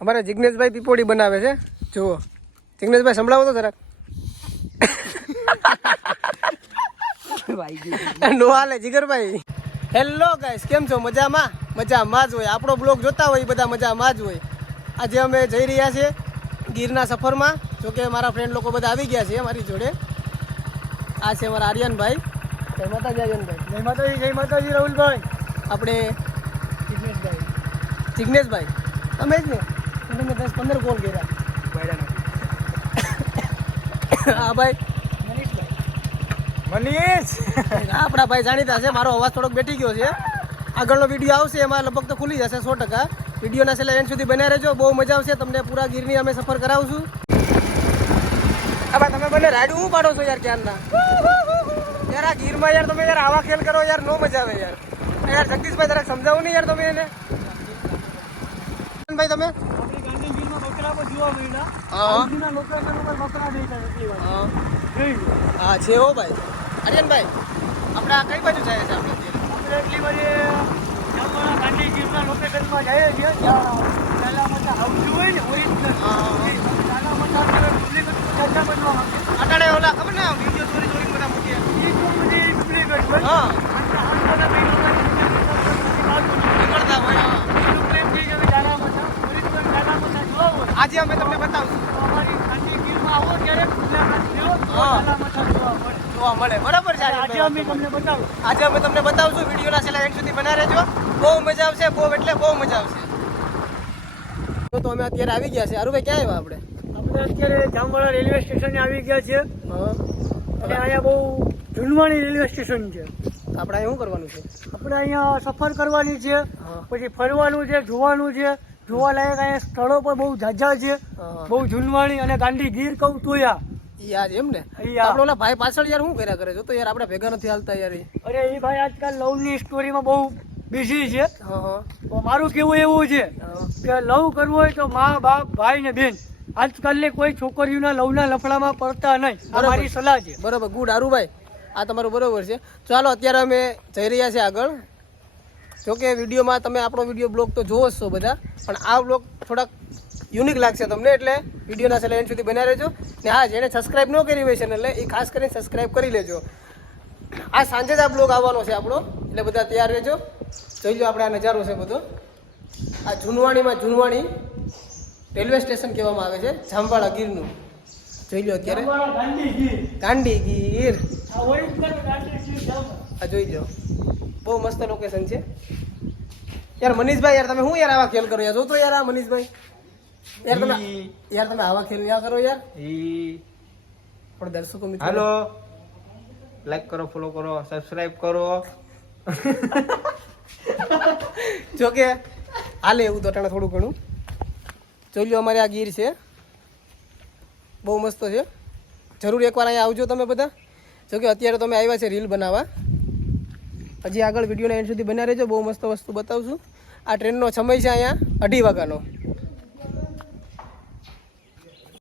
અમારા જિગ્નેશભાઈ પીપોડી બનાવે છે. જુઓ જિગ્નેશભાઈ સંભળાવો તો જરાક. નો હાલે જીગરભાઈ. હેલો ગાઈસ, કેમ છો? મજામાં? મજામાં જ હોય. આપણો બ્લોગ જોતા હોય બધા મજામાં જ હોય. આજે અમે જઈ રહ્યા છીએ ગીરના સફરમાં. જોકે મારા ફ્રેન્ડ લોકો બધા આવી ગયા છે મારી જોડે. આ છે મારા આર્યનભાઈ. જય માતાજી આર્યનભાઈ. જય માતાજી, જય માતાજી રાહુલભાઈ. આપણે જિગ્નેશભાઈ તમે જ ને? તમે 10-15 કોલ કર્યા. હા ભાઈ મનીષ આપણા ભાઈ જાણીતા છે. મારો અવાજ થોડોક બેઠી ગયો છે. આગળનો વિડીયો આવશે એમાં લગભગ તો ખુલી જશે 100%. વિડીયોના છેલ્લે એન્ડ સુધી બન્યા રહેજો. બહુ મજા આવશે. તમને પૂરા ગીરની અમે સફર કરાવશું. હા ભાઈ તમે બંને રાડું શું પાડો છો યાર ક્યારના? યાર આ ગીરમાં યાર તમે યાર આવા ખેલ કરો યાર, નો મજા આવે યાર. યાર જગદીશભાઈ જરાક સમજાવો નહીં યાર તમે એને. ભાઈ તમે હા છે હો ભાઈ. આર્યનભાઈ આપણે આ કઈ બાજુ જાય છે? આપણે એટલી બધી ગાંધી ગીરના લોકેશનમાં જઈએ છીએ. અટાણે ઓલા ખબર ને વિડીયો ચોરી ચોરી બધા મૂકીએ. હા નીકળતા હોય. આજે અમે તમને બતાવશું. જોવા મળે. બરાબર છે. આજે અમે તમને બતાવશું. વિડીયોના છેલ્લા એન્ડ સુધી બના રહેજો. બહુ મજા આવશે. બહુ એટલે બહુ મજા આવશે. તો અમે અત્યારે આવી ગયા છે. હારુભાઈ ક્યાં આવ્યા આપણે? અત્યારે જામવાડા રેલવે સ્ટેશને આવી ગયા છે. હા અને અહીંયા બહુ જૂનવાણી રેલવે સ્ટેશન છે. આપણે અહીંયા શું કરવાનું છે? આપણે અહીંયા સફર કરવાની છે. પછી ફરવાનું છે, જોવાનું છે. જોવાલાયક અહીંયા સ્થળો પણ બહુ ઝાઝા છે. બહુ જૂનવાણી અને ગાંધી ગીર કહું તો યાર એમ ને આપણે ઓલા ભાઈ પાછળ યાર શું કર્યા કરે છે? તો યાર આપણે ભેગા નથી હાલતા યાર. અરે એ ભાઈ આજકાલ લવની સ્ટોરીમાં બહુ બિઝી છે. તો મારું કેવું એવું છે કે લવ કરવું હોય તો મા બાપ ભાઈ ને બેન આજકાલની કોઈ છોકરીઓના લવના લફડામાં પડતા નહીં. આ મારી સલાહ છે. બરોબર, ગુડ હારુભાઈ, આ તમારું બરોબર છે. ચાલો અત્યારે અમે જઈ રહ્યા છીએ આગળ. જોકે વિડીયોમાં તમે આપણો વિડીયો બ્લોગ તો જોવો જ છો બધા, પણ આ બ્લોગ થોડાક યુનિક લાગશે તમને, એટલે વિડીયોના છેલ્લે એન્ડ સુધી બન્યા રહેજો. ને હા, જેને સબસ્ક્રાઈબ ન કરી હોય ચેનલને એ ખાસ કરીને સબસ્ક્રાઈબ કરી લેજો. આ સાંજે જ આ બ્લોગ આવવાનો છે આપણો, એટલે બધા તૈયાર રહેજો. જોઈ લો આપણે આ નજારો છે બધો. આ જૂનવાણી રેલવે સ્ટેશન કહેવામાં આવે છે, જામવાડા ગીરનું. જોઈ લો અત્યારે ગાંધી ગીર. આ જોઈ લો, બહુ મસ્ત લોકેશન છે યાર. મનીષભાઈ યાર તમે શું યાર આવા ખેલ કરો યાર? જો તો યાર આ મનીષભાઈ યાર તમે આવા ખેલ યા કરો યાર. પણ દર્શકો મિત્રો હાલો, લાઈક કરો, ફોલો કરો, સબસ્ક્રાઇબ કરો. જોકે હાલે એવું તો ટાણા થોડું ઘણું. જોઈ લો અમારે આ ગીર છે, બહુ મસ્ત છે. જરૂર એકવાર અહીંયા આવજો તમે બધા. જોકે અત્યારે તમે આવ્યા છે રીલ બનાવવા. હજી આગળ વિડીયોના એન્ડ સુધી બન્યા રહેજો. બહુ મસ્ત વસ્તુ બતાવશું. આ ટ્રેનનો સમય છે અહીંયા 2:30 વાગ્યાનો.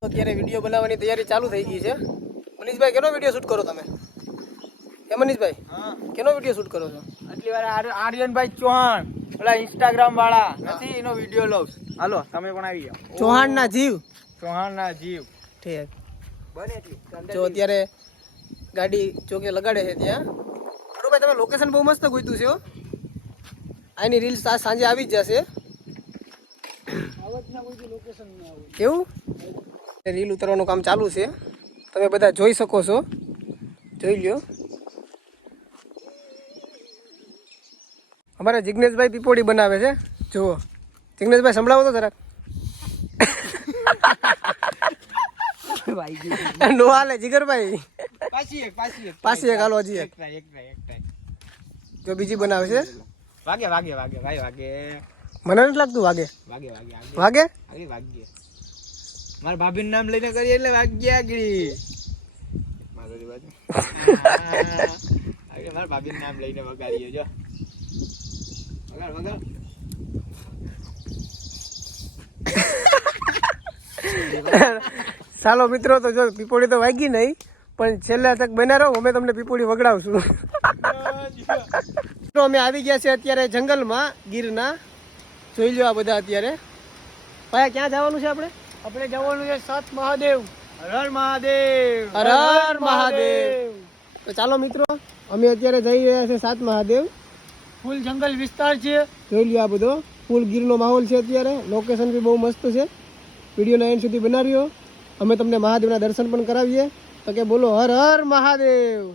અત્યારે વિડીયો બનાવવાની તૈયારી ચાલુ થઈ ગઈ છે. મનીષભાઈ કેનો વિડીયો શૂટ કરો તમે? એ મનીષભાઈ કેનો વિડીયો શૂટ કરો છો? આટલી વાર આર્યનભાઈ ચૌહાણ ઓલા ઇન્સ્ટાગ્રામ વાળા નથી, એનો વિડીયો લઉં. હાલો તમે પણ આવી જાઓ. ચૌહાણના જીવ. ઠીક. જો અત્યારે ગાડી ચોકે લગાડે છે ત્યાં. ભાઈ તમે લોકેશન બહુ મસ્ત ગોત્યું છે હો. આની રીલ્સ આ સાંજે આવી જ જશે. કેવું રીલ ઉતારવાનું કામ ચાલુ છે, તમે બધા જોઈ શકો છો. જોઈ લ્યો. અમારા જિગ્નેશભાઈ પીપોડી બનાવે છે. જુઓ જિગ્નેશભાઈ સંભળાવો તો જરાક. નો હાલે જીગરભાઈ. પાછી એક હાલો હજી એક. જો બીજી બનાવે છે. વાગે. મને નથી લાગતું વાગે. મારા ભાભીનું નામ લઈને કરીએ એટલે વાગ્યાગીરી. મારા ભાભીનું નામ લઈને વગાડીએ. જો વગાડ. ચાલો મિત્રો, તો જો પીપોડી તો વાગી નહીં, પણ છેલ્લે તક બન્યા રહો, અમે તમને પીપોડી વગડાવશું. તો અમે આવી ગયા છે અત્યારે જંગલમાં ગીરના. જોઈ લો આ બધા અત્યારે ભાઈ ક્યાં જવાનું છે આપણે? આપણે જવાનું છે સાત મહાદેવ. હર હર મહાદેવ. હર હર મહાદેવ. તો ચાલો મિત્રો, અમે અત્યારે જઈ રહ્યા છે સાત મહાદેવ. ફૂલ જંગલ વિસ્તાર છે. જોઈ લ્યો આ બધો ફૂલ ગીરનો માહોલ છે અત્યારે. લોકેશન બી બહુ મસ્ત છે. વિડીયોના એન્ડ સુધી બનાવ્યો. અમે તમને મહાદેવના દર્શન પણ કરાવીએ. તો કે બોલો હર હર મહાદેવ.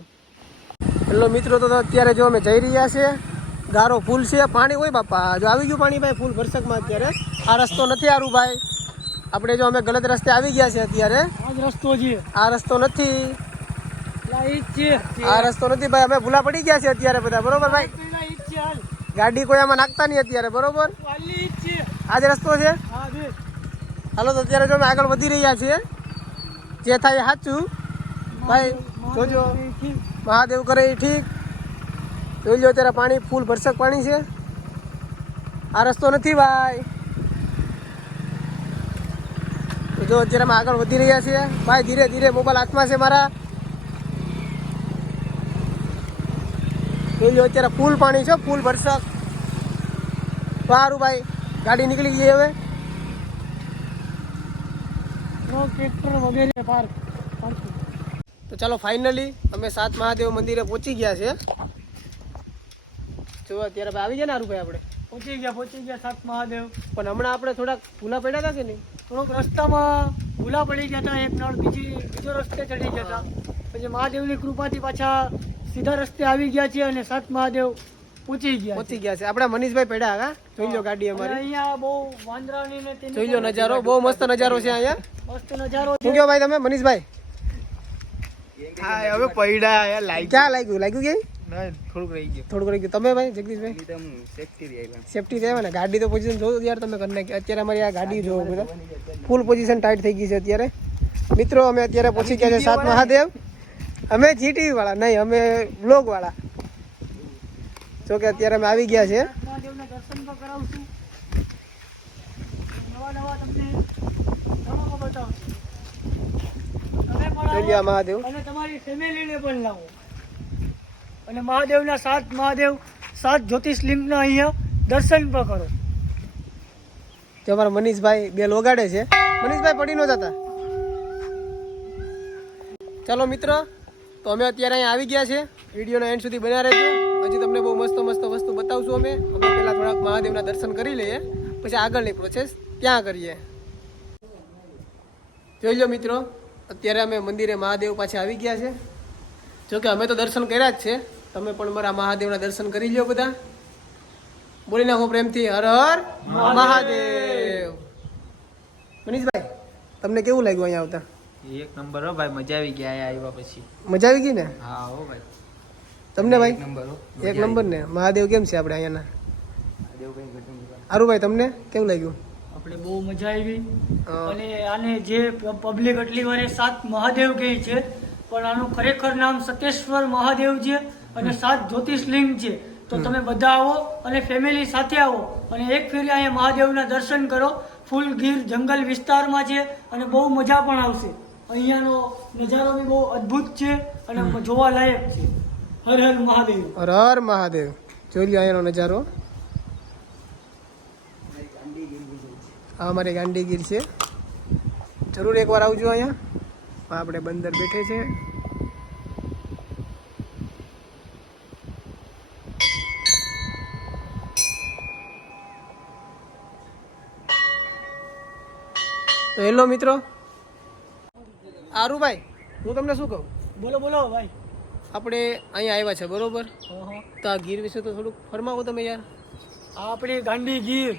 હેલો મિત્રો, તો અત્યારે જો અમે જઈ રહ્યા છે. ગારો ફૂલ છે, પાણી હોય બાપા. જો આવી ગયું પાણી ભાઈ ફૂલ ભરસકમાં અત્યારે. આ રસ્તો નથી સારું ભાઈ. આપણે જો અમે ગલત રસ્તે આવી ગયા છે અત્યારે. આ જ રસ્તો છે. આ રસ્તો નથી. પેલા ઈ જ છે. આ રસ્તો નથી ભાઈ. અમે ભૂલા પડી ગયા છે અત્યારે બધા. બરોબર ભાઈ? પેલા ઈ જ છે. હાલ. ગાડી કોઈ આમાં નાખતા નહીં અત્યારે. બરોબર? હાલી ઈ જ છે. આ જ રસ્તો છે. હા બે. હાલો તો અત્યારે જો અમે આગળ વધી રહ્યા છીએ. જે થાય એ સાચું ભાઈ. જોજો મહાદેવ કરે એ ઠીક. જોઈ લો અત્યારે પાણી ફૂલ ભરસક પાણી છે. આ રસ્તો નથી ભાઈ. તો જો અત્યારે અમે આગળ વધી રહ્યા છીએ ભાઈ. ધીરે ધીરે મોબાઈલ હાથમાં છે મારા. જોઈ લો અત્યારે ફૂલ પાણી છે, ફૂલ ભરસક. સારું ભાઈ, ગાડી નીકળી ગઈ હવે. ટ્રેક્ટર વગેરે પાર્ક. તો ચાલો ફાઇનલી અમે સાત મહાદેવ મંદિરે પહોંચી ગયા છે. જો અત્યારે ભાઈ આવી ગયા ને હારું ભાઈ આપણે. પહોંચી ગયા સાત મહાદેવ. પણ હમણાં આપણે થોડાક ભૂલા પડ્યા હતા કે નહીં? થોડોક રસ્તામાં ભૂલા પડી ગયા હતા. એક નળ બીજો રસ્તે ચડી ગયા હતા. પછી મહાદેવની કૃપાથી પાછા સીધા રસ્તે આવી ગયા છે અને સાત મહાદેવ પહોંચી ગયા છે. આપણા મનીષભાઈ પડ્યા હા. જોઈ લો ગાડી અને અમારી. અહીંયા બહુ વાંદરાની ને તેની જોઈ લો નજારો, બહુ મસ્ત નજારો છે અહીંયા. મસ્ત નજારો શું છે. કહો ભાઈ તમે મનીષભાઈ? હા હવે પૈડા યાર લાઈક ક્યાં લાગ્યું કે ના થોડુંક રહી ગયું. થોડુંક રહી ગયું. તમે ભાઈ જગદીશભાઈ? એકદમ સેફટી રહી ગયા. સેફટી રહેવા ને. ગાડી તો પોઝિશન જોવો યાર તમે કરી નાખી. અત્યારે અમારી આ ગાડી જોવો બધા ફૂલ પોઝિશન ટાઈટ થઈ ગઈ છે અત્યારે. મિત્રો અમે અત્યારે પહોંચી ગયા છે સાત મહાદેવ. અમે જીટીવી વાળા નહીં, અમે બ્લોગ વાળા. જો કે અત્યારે અમે આવી ગયા છે. મહાદેવના દર્શન પણ કરાવશું. નવા તમને ઘણો બતાવશું. તમે પણ જોઈ આવો લો આ મહાદેવ. અને તમારી ફેમિલીને પણ લાવો. અને મહાદેવના સાત મહાદેવ, સાત જ્યોતિષલિંગના અહીંયા દર્શન પણ કરો. જો અમારા મનીષભાઈ બેલ વગાડે છે. મનીષભાઈ પડી ન જતા. ચાલો મિત્ર, તો અમે અત્યારે અહીંયા આવી ગયા છે. વિડીયોના એન્ડ સુધી બન્યા રહેજો. હજી તમને બહુ મસ્ત મસ્ત વસ્તુ બતાવશું અમે. અમે પહેલાં થોડાક મહાદેવના દર્શન કરી લઈએ, પછી આગળની પ્રોસેસ ત્યાં કરીએ. જોઈ લો મિત્રો, અત્યારે અમે મંદિરે મહાદેવ પાછા આવી ગયા છે. જોકે અમે તો દર્શન કર્યા જ છે. તમે પણ મારા મહાદેવના દર્શન કરી લ્યો બધા. બોલી નાખો પ્રેમથી હર હર મહાદેવ. મનીષભાઈ તમને કેવું લાગ્યું અહીંયા આવતા? એક નંબર હો ભાઈ, મજા આવી ગયા આવ્યા પછી. મજા આવી ગઈ ને? હા હો ભાઈ. તમને ભાઈ? નંબર હો. એક નંબર ને. મહાદેવ કેમ છે આપણે અહીંયાના? મહાદેવ કઈ ઘટું નહીં. હારું ભાઈ, તમને કેવું લાગ્યું? આપણે બહુ મજા આવી. હા. અને આને જે પબ્લિક આટલી વાર સાત મહાદેવ કહે છે, પણ આનું ખરેખર નામ સતેશ્વર મહાદેવ છે અને સાત જ્યોતિષલિંગ છે. તો તમે બધા આવો અને ફેમિલી સાથે આવો અને એક ફેરી અહીંયા મહાદેવના દર્શન કરો. ફૂલ ગીર જંગલ વિસ્તારમાં છે અને બહુ મજા પણ આવશે. અહીંયાનો નજારો બી બહુ અદ્ભુત છે અને જોવા લાયક છે. હર હર મહાદેવ. હર હર મહાદેવ. જોઈ લો અહીંયાનો નજારો. આ અમારી ગાંડીગીર છે. જરૂર એકવાર આવજો અહીંયા. આપણે બંદર બેઠે છે. તો હેલો મિત્રો. આરુભાઈ, હું તમને શું કહું? બોલો બોલો ભાઈ. આપણે અહીંયા આવ્યા છે બરોબર? ઓહો. તો આ ગીર વિશે તો થોડુંક ફરમાવો તમે યાર. આ આપણી ગાંડી ગીર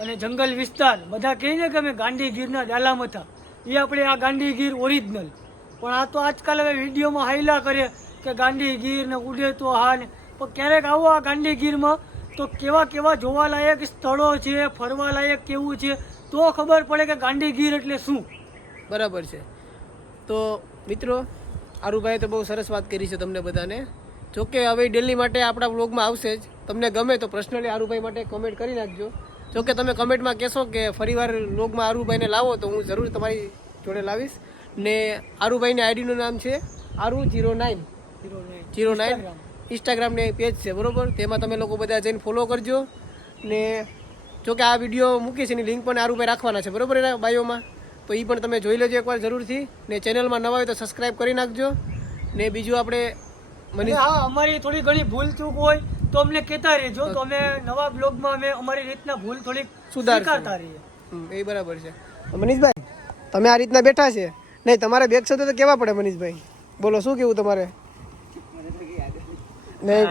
અને જંગલ વિસ્તાર, બધા કહે ને કે અમે ગાંડી ગીરના ડાલામથા, એ આપણે આ ગાંડી ગીર ઓરિજિનલ. પણ આ તો આજકાલ હવે વિડીયોમાં હાઈલા કરે કે ગાંડી ગીર ને ઉડે તો હા ને. પણ ક્યારેક આવો આ ગાંડી ગીરમાં તો કેવા કેવા જોવાલાયક સ્થળો છે, ફરવા લાયક કેવું છે, તો ખબર પડે કે ગાંડી ગીર એટલે શું. બરાબર છે. તો મિત્રો, આરુભાઈએ તો બહુ સરસ વાત કરી છે તમને બધાને. જોકે હવે ડેલી માટે આપણા વ્લોગમાં આવશે જ. તમને ગમે તો પર્સનલી આરુભાઈ માટે કમેન્ટ કરી નાખજો. જોકે તમે કમેન્ટમાં કહેશો કે ફરીવાર વ્લોગમાં આરુભાઈને લાવો તો હું જરૂર તમારી જોડે લાવીશ. ને આરુભાઈની આઈડીનું નામ છે આરુ09. ઇન્સ્ટાગ્રામની પેજ છે બરોબર? તેમાં તમે લોકો બધા જઈને ફોલો કરજો. ને જોકે આ વિડીયો મૂકીશ એની લિંક પણ આરુભાઈ રાખવાના છે બરોબર એના બાયોમાં, તો એ પણ તમે જોઈ લેજો એકવાર જરૂરથી. ને ચેનલમાં નવા હોય તો સબસ્ક્રાઈબ કરી નાખજો. ને બીજું આપણે અને હા, અમારી થોડી ઘણી ભૂલ ચૂક હોય તો અમને કહેતા રહેજો, તો અમે નવા બ્લોગમાં અમે અમારી રીતના ભૂલ થોડીક સુધારતા રહીએ. એ બરાબર છે. મનીષભાઈ તમે આ રીતના બેઠા છે નહીં, તમારે બેગ શોધો તો કેવા પડે મનીષભાઈ, બોલો શું કેવું તમારે? નહીં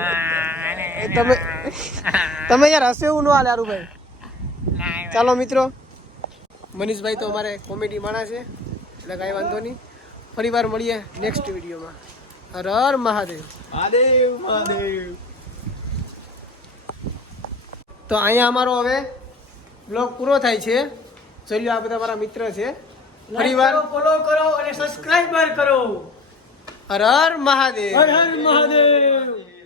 તમે યાર હશે એવું ન હાલે આરુભાઈ. ચાલો મિત્રો, મનીષભાઈ તો અમારે કોમેડી માણસ છે એટલે કાંઈ વાંધો નહીં. ફરી વાર મળીએ નેક્સ્ટ વિડીયોમાં. હર હર મહાદેવ. મહાદેવ મહાદેવ. તો અહીંયા અમારો હવે બ્લોગ પૂરો થાય છે. જોઈ લો, આ બધા મારા મિત્ર છે. ફરીવાર ફોલો કરો અને સબસ્ક્રાઇબર કરો. હર હર મહાદેવ. હર હર મહાદેવ.